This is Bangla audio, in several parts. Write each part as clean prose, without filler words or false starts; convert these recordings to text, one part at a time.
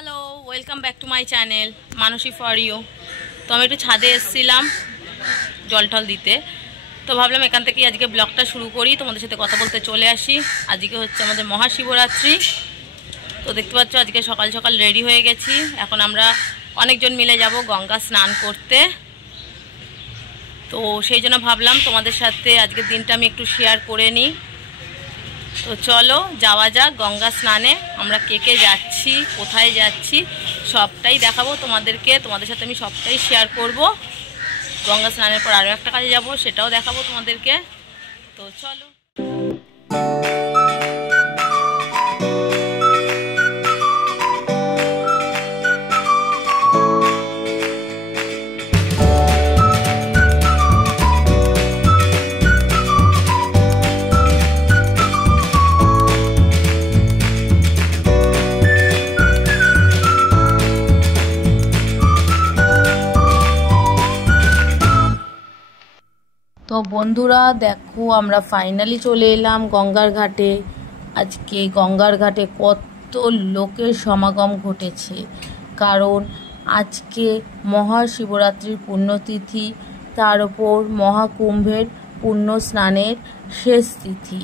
Hello, welcome back to my channel Mansi for you. তো আমি একটু ছাদে এসেছিলাম জল টল দিতে, তো ভাবলাম এখান থেকেই আজকে ব্লগটা শুরু করি, তোমাদের সাথে কথা বলতে চলে আসি। আজকে হচ্ছে আমাদের মহাশিবরাত্রি। তো দেখতে পাচ্ছ আজকে সকাল সকাল রেডি হয়ে গেছি। এখন আমরা অনেকজন মিলে যাব গঙ্গা স্নান করতে। তো সেই জন্য ভাবলাম তোমাদের সাথে আজকের দিনটা আমি একটু শেয়ার করে নিই। তো চলো যাওয়া যাক গঙ্গা স্নানে। আমরা কে কে যাচ্ছি, কোথায় যাচ্ছি সবটাই দেখাবো তোমাদেরকে। তোমাদের সাথে আমি সবটাই শেয়ার করব। গঙ্গা স্নানের পর আরও একটা কাজে যাব, সেটাও দেখাবো তোমাদেরকে। তো চলো। তো বন্ধুরা দেখো, আমরা ফাইনালি চলে এলাম গঙ্গার ঘাটে। আজকে গঙ্গার ঘাটে কত লোকের সমাগম ঘটেছে, কারণ আজকে মহাশিবরাত্রির পুণ্যতিথি, তার ওপর মহাকুম্ভের পুণ্য স্নানের শেষ তিথি।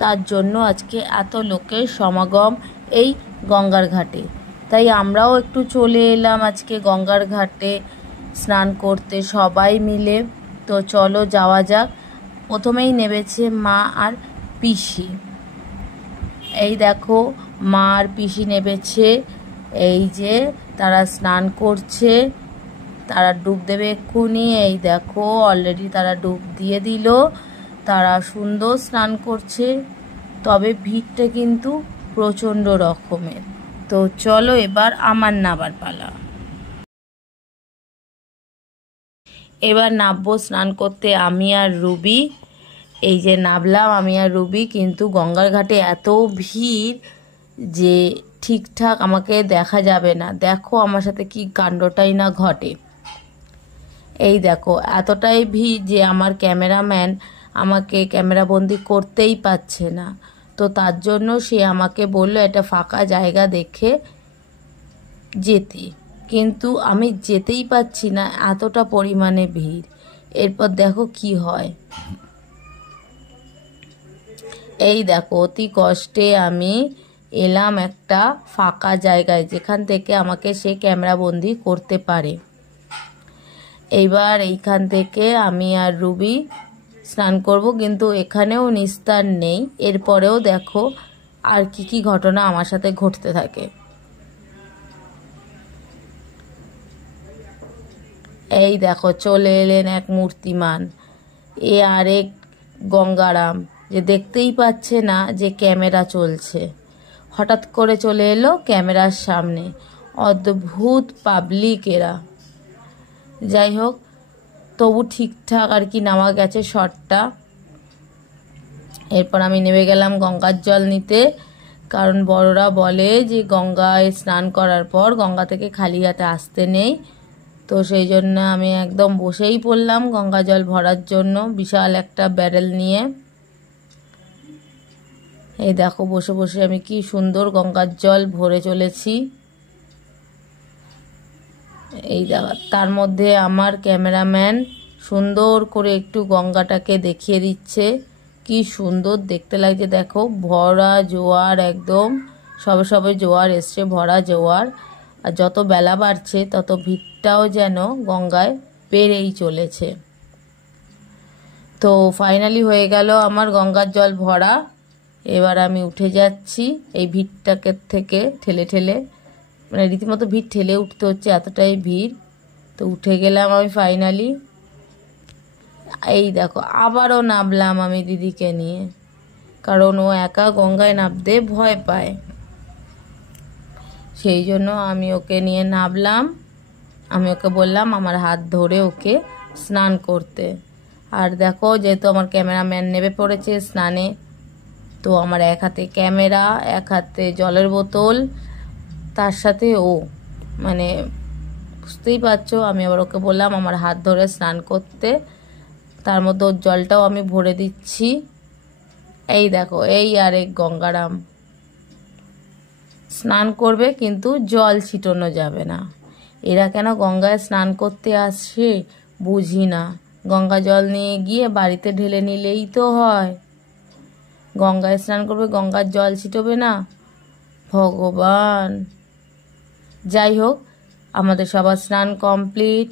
তার জন্য আজকে এত লোকের সমাগম এই গঙ্গার ঘাটে। তাই আমরাও একটু চলে এলাম আজকে গঙ্গার ঘাটে স্নান করতে সবাই মিলে। তো চলো যাওয়া যাক। প্রথমেই নেমেছে মা আর পিসি। এই দেখো মা আর পিসি নেমেছে, এই যে তারা স্নান করছে, তারা ডুব দেবে এক্ষুনি। এই দেখো অলরেডি তারা ডুব দিয়ে দিল। তারা সুন্দর স্নান করছে, তবে ভিড়টা কিন্তু প্রচণ্ড রকমের। তো চলো এবার আমার নাবার পালা। এবার নামবো স্নান করতে আমি আর রুবি। এই যে নামলাম আমি আর রুবি, কিন্তু গঙ্গার ঘাটে এত ভিড় যে ঠিকঠাক আমাকে দেখা যাবে না। দেখো আমার সাথে কি কাণ্ডটাই না ঘটে। এই দেখো এতটাই ভিড় যে আমার ক্যামেরাম্যান আমাকে ক্যামেরাবন্দি করতেই পারছে না। তো তার জন্য সে আমাকে বললো একটা ফাঁকা জায়গা দেখে যেতে, কিন্তু আমি যেতেই পারছি না, এতটা পরিমাণে ভিড়। এরপর দেখো কি হয়। এই দেখো অতি কষ্টে আমি এলাম একটা ফাঁকা জায়গায়, যেখান থেকে আমাকে সে ক্যামেরাবন্দি করতে পারে। এইবার এইখান থেকে আমি আর রুবি স্নান করব, কিন্তু এখানেও নিস্তার নেই। এরপরেও দেখো আর কি ঘটনা আমার সাথে ঘটতে থাকে। এই দেখো চলে এলেন এক মূর্তিমান, এ আরেক গঙ্গারাম, যে দেখতেই পাচ্ছে না যে ক্যামেরা চলছে। হঠাৎ করে চলে এলো ক্যামেরার সামনে। অদ্ভুত পাবলিক এরা। যাই হোক, তবু ঠিকঠাক আর কি নেওয়া গেছে শটটা। এরপর আমি নেমে গেলাম গঙ্গার জল নিতে, কারণ বড়রা বলে যে গঙ্গায় স্নান করার পর গঙ্গা থেকে খালি হাতে আসতে নেই। তো সেই জন্য আমি একদম বসেই পড়লাম গঙ্গা জল ভরার জন্য, বিশাল একটা ব্যারেল নিয়ে। এই দেখো বসে বসে আমি কি সুন্দর গঙ্গার জল ভরে চলেছি। এই দেখো তার মধ্যে আমার ক্যামেরাম্যান সুন্দর করে একটু গঙ্গাটাকে দেখিয়ে দিচ্ছে, কি সুন্দর দেখতে লাগছে। দেখো ভরা জোয়ার, একদম সবে সবে জোয়ার এসছে, ভরা জোয়ার। আর যত বেলা বাড়ছে তত ভিড়টাও যেন গঙ্গায় বেড়েই চলেছে। তো ফাইনালি হয়ে গেল আমার গঙ্গার জল ভরা। এবার আমি উঠে যাচ্ছি এই ভিড়টাকে থেকে ঠেলে ঠেলে, মানে রীতিমতো ভিড় ঠেলে উঠতে হচ্ছে, এতটাই ভিড়। তো উঠে গেলাম আমি ফাইনালি। এই দেখো আবারও নামলাম আমি দিদিকে নিয়ে, কারণ ও একা গঙ্গায় নামতে ভয় পায়। সেই জন্য আমি ওকে নিয়ে নামলাম। আমি ওকে বললাম আমার হাত ধরে ওকে স্নান করতে। আর দেখো যেহেতু আমার ক্যামেরাম্যান নেমে পড়েছে স্নানে, তো আমার এক হাতে ক্যামেরা, এক হাতে জলের বোতল, তার সাথে ও, মানে বুঝতেই পারছো। আমি আবার ওকে বললাম আমার হাত ধরে স্নান করতে, তার মধ্যে ওর জলটাও আমি ভরে দিচ্ছি। এই দেখো এই আরেক গঙ্গারাম স্নান করবে, কিন্তু জল ছিটানো যাবে না। এরা কেন গঙ্গায় স্নান করতে আসছে বুঝি না। গঙ্গা জল নিয়ে গিয়ে বাড়িতে ঢেলে নিলেই তো হয়। গঙ্গায় স্নান করবে, গঙ্গার জল ছিটাবে না, ভগবান। যাই হোক, আমাদের সবার স্নান কমপ্লিট,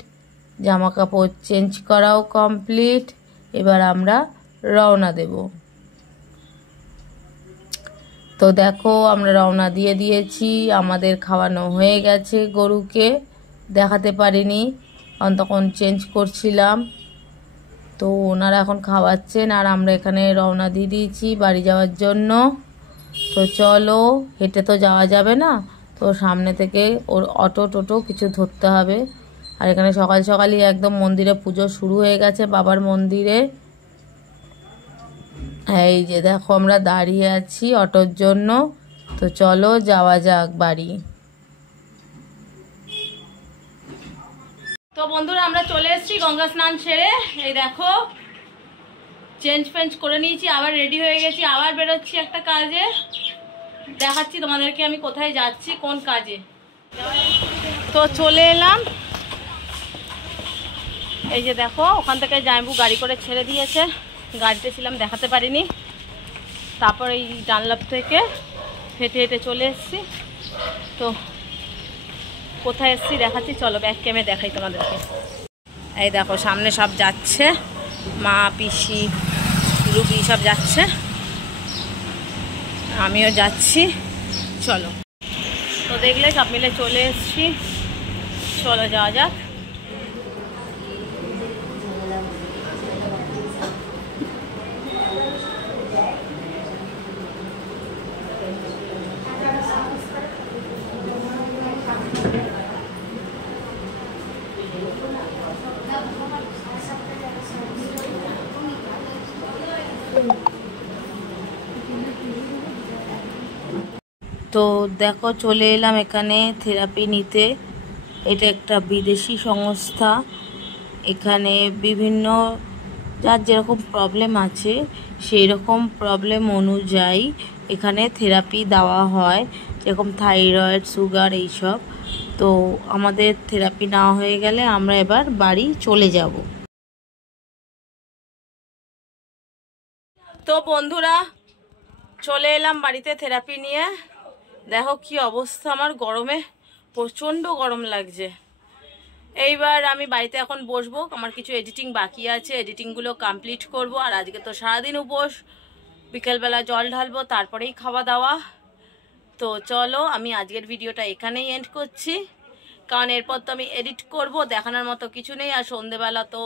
জামা কাপড় চেঞ্জ করাও কমপ্লিট। এবার আমরা রওনা দেব। তো দেখো, আমরা রওনা দিয়ে দিয়েছি। আমাদের খাওয়ানো হয়ে গেছে, গরুকে দেখাতে পারিনি, তখন চেঞ্জ করছিলাম। তো ওনারা এখন খাওয়াচ্ছেন, আর আমরা এখানে রওনা দিয়ে দিয়েছি বাড়ি যাওয়ার জন্য। তো চলো, হেঁটে তো যাওয়া যাবে না, তো সামনে থেকে ওর অটো টোটো কিছু ধরতে হবে। আর এখানে সকাল সকালই একদম মন্দিরে পুজো শুরু হয়ে গেছে, বাবার মন্দিরে। এই যে দেখো, আমরা দাঁড়িয়ে আছি অটোর জন্য। তো চলো যাওয়া যাক বাড়ি। তো বন্ধুরা, আমরা চলে এসেছি গঙ্গা স্নান সেরে। এই দেখো, চেঞ্জ ফেঞ্জ করে নিয়েছি, আবার রেডি হয়ে গেছি, আবার বেরোচ্ছি একটা কাজে। দেখাচ্ছি তোমাদেরকে আমি কোথায় যাচ্ছি, কোন কাজে। তো চলে এলাম, এই যে দেখো, ওখান থেকে জামাইবু গাড়ি করে ছেড়ে দিয়েছে। গাড়িতে ছিলাম, দেখাতে পারিনি। তারপর এই ডানলাপ থেকে হেঁটে হেঁটে চলে এসেছি। তো কোথায় এসেছি দেখাচ্ছি, চলো ব্যাক ক্যামে দেখাই তোমাদেরকে। এই দেখো, সামনে সব যাচ্ছে, মা, পিসি, রুবি সব যাচ্ছে, আমিও যাচ্ছি। চলো, তো দেখলে সব মিলে চলে এসেছি। চলো যাওয়া যাক। তো দেখো, চলে এলাম এখানে থেরাপি নিতে। এটা একটা বিদেশি সংস্থা। এখানে বিভিন্ন যার যেরকম প্রবলেম আছে সেই রকম প্রবলেম অনুযায়ী এখানে থেরাপি দেওয়া হয়, যেরকম থাইরয়েড, সুগার, এইসব। তো আমাদের থেরাপি নেওয়া হয়ে গেলে আমরা এবার বাড়ি চলে যাব। তো বন্ধুরা, চলে এলাম বাড়িতে থেরাপি নিয়ে। দেখো কি অবস্থা, আমার গরমে প্রচণ্ড গরম লাগছে। এইবার আমি বাড়িতে এখন বসবো, আমার কিছু এডিটিং বাকি আছে, এডিটিংগুলো কমপ্লিট করব। আর আজকে তো সারাদিন উপোস, বিকেলবেলা জল ঢালবো, তারপরেই খাওয়া দাওয়া। তো চলো, আমি আজকের ভিডিওটা এখানেই এন্ড করছি, কারণ এরপর তো আমি এডিট করব, দেখানোর মতো কিছু নেই। আর সন্ধেবেলা তো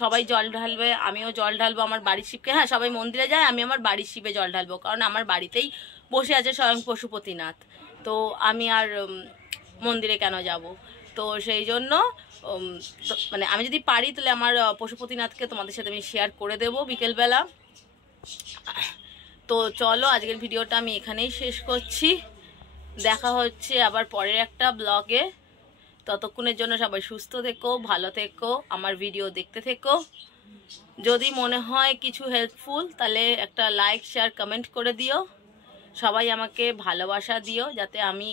সবাই জল ঢালবে, আমিও জল ঢালবো আমার বাড়ির শিবকে। হ্যাঁ, সবাই মন্দিরে যায়, আমি আমার বাড়ির শিবে জল ঢালবো, কারণ আমার বাড়িতেই বসে আছে স্বয়ং পশুপতিনাথ। তো আমি আর মন্দিরে কেন যাব? তো সেই জন্য মানে আমি যদি পারি তাহলে আমার পশুপতিনাথকে তোমাদের সাথে আমি শেয়ার করে দেবো বিকেলবেলা। তো চলো, আজকের ভিডিওটা আমি এখানেই শেষ করছি। দেখা হচ্ছে আবার পরের একটা ব্লগে। ততক্ষণের জন্য সবাই সুস্থ থেকো, ভালো থেকো, আমার ভিডিও দেখতে থেকো। যদি মনে হয় কিছু হেল্পফুল, তাহলে একটা লাইক, শেয়ার, কমেন্ট করে দিও। সবাই আমাকে ভালোবাসা দিও, যাতে আমি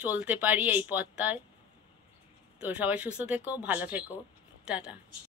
চলতে পারি এই পথটায়। তো সবাই সুস্থ থেকো, ভালো থেকো, টাটা।